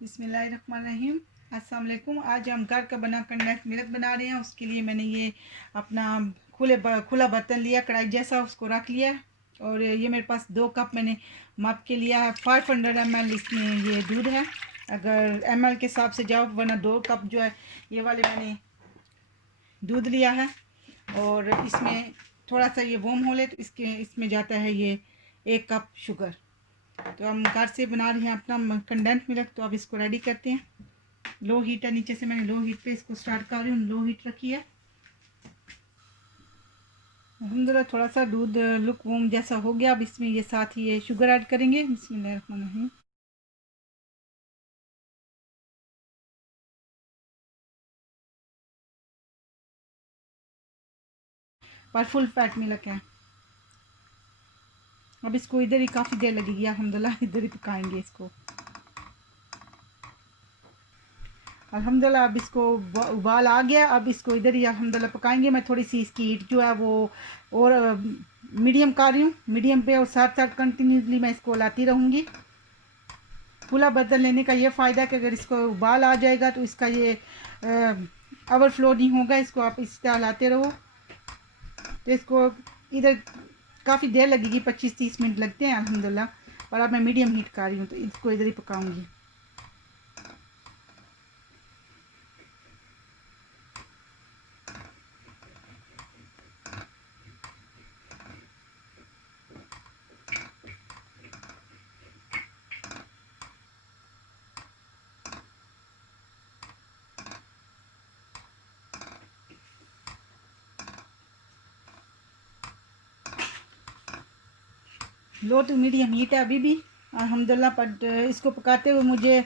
बिस्मिल्लाहिर्रहमानिर्रहीम। अस्सलाम वालेकुम। आज हम घर का बना कंडेंस मिल्क बना रहे हैं। उसके लिए मैंने ये अपना खुला बर्तन लिया, कढ़ाई जैसा, उसको रख लिया। और ये मेरे पास 2 कप मैंने माप के लिया है। 500 ml इसमें ये दूध है। अगर ml के हिसाब से जाओ, वरना 2 कप जो है ये वाले मैंने दूध लिया है। और इसमें थोड़ा सा ये वार्म हो ले तो इसमें जाता है ये 1 कप शुगर। तो हम घर से बना रहे हैं अपना कंडेंस मिल्क। तो अब इसको रेडी करते हैं। लो हीट है, नीचे से मैंने लो हीट पे इसको स्टार्ट कर रही हूँ। लो हीट रखी है। अल्हम्दुलिल्लाह थोड़ा सा दूध लुक वॉर्म जैसा हो गया। अब इसमें ये साथ ही ये शुगर ऐड करेंगे। बिस्मिल्लाहिर्रहमानिर्रहीम। पर फुल फैट मिल्क है। अब इसको इधर ही काफ़ी देर लगेगी। अल्हम्दुलिल्लाह इधर ही पकाएंगे इसको। अल्हम्दुलिल्लाह अब इसको उबाल आ गया। अब इसको इधर ही अल्हम्दुलिल्लाह पकाएंगे। मैं थोड़ी सी इसकी हीट जो है वो और मीडियम कर रही हूँ, मीडियम पे। और साथ साथ कंटिन्यूसली मैं इसको लाती रहूँगी। खुला बर्तन लेने का ये फ़ायदा है कि अगर इसको उबाल आ जाएगा तो इसका ये ओवरफ्लो नहीं होगा। इसको आप इस तरह लाते रहो। तो इसको इधर काफ़ी देर लगेगी, 25-30 मिनट लगते हैं अल्हम्दुलिल्लाह। और अब मैं मीडियम हीट कर रही हूँ, तो इसको इधर ही पकाऊंगी। लो टू मीडियम हीट है अभी भी अल्हम्दुलिल्लाह। बट इसको पकाते हुए मुझे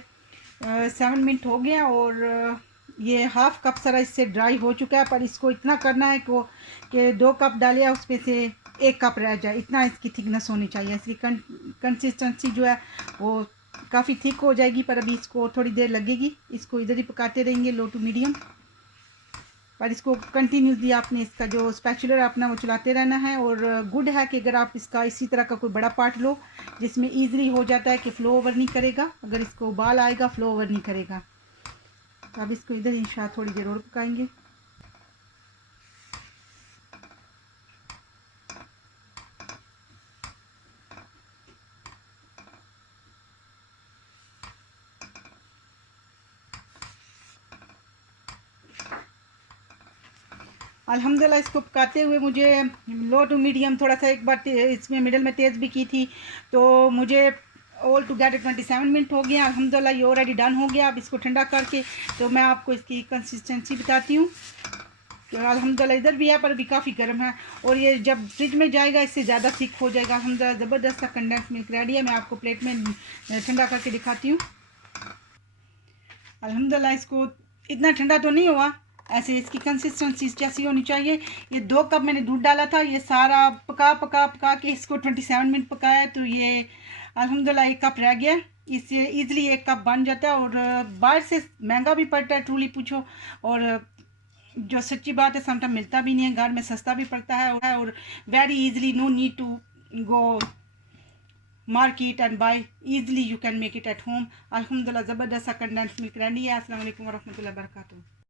7 मिनट हो गए। और ये हाफ़ कप सारा इससे ड्राई हो चुका है। पर इसको इतना करना है कि 2 कप डालिए, उसमें से 1 कप रह जाए। इतना इसकी थिकनेस होनी चाहिए। इसकी कंसिस्टेंसी जो है वो काफ़ी थिक हो जाएगी। पर अभी इसको थोड़ी देर लगेगी। इसको इधर ही पकाते रहेंगे लो टू मीडियम। पर इसको कंटिन्यूसली आपने इसका जो स्पैचुलर अपना वो चलाते रहना है। और गुड है कि अगर आप इसका इसी तरह का कोई बड़ा पार्ट लो जिसमें ईजिली हो जाता है कि फ़्लो ओवर नहीं करेगा। अगर इसको उबाल आएगा फ़्लो ओवर नहीं करेगा। तो अब इसको इधर इंशाल्लाह थोड़ी देर और पकाएंगे। अल्हम्दुलिल्लाह इसको पकाते हुए मुझे लो टू मीडियम थोड़ा सा एक बार इसमें मिडल में तेज़ भी की थी। तो मुझे ऑल टुगेदर 27 मिनट हो गया। अल्हम्दुलिल्लाह ये ऑलरेडी डन हो गया। अब इसको ठंडा करके तो मैं आपको इसकी कंसिस्टेंसी बताती हूँ। तो अल्हम्दुलिल्लाह इधर भी है पर अभी काफ़ी गर्म है। और ये जब फ्रिज में जाएगा इससे ज़्यादा थिक हो जाएगा। अल्हम्दुलिल्लाह ज़बरदस्त सा कंडेंस मिल्क रेडी है। मैं आपको प्लेट में ठंडा करके दिखाती हूँ। अल्हम्दुलिल्लाह इसको इतना ठंडा तो नहीं हुआ, ऐसे इसकी कंसिस्टेंसी जैसी होनी चाहिए। ये 2 कप मैंने दूध डाला था। ये सारा पका पका पका के इसको 27 मिनट पकाया। तो ये अल्हम्दुलिल्लाह 1 कप रह गया। इससे ईज़िली 1 कप बन जाता है। और बाहर से महंगा भी पड़ता है, ट्रूली पूछो। और जो सच्ची बात है समटाइम मिलता भी नहीं है, घर में सस्ता भी पड़ता है। और very easily, no need to go market and buy, easily you can make it at home. Alhamdulillah ज़बरदस्त सा कंडेंस मिल्क रेडी है। अस्सलाम वालेकुम वरहमतुल्लाहि वबरकातुहू।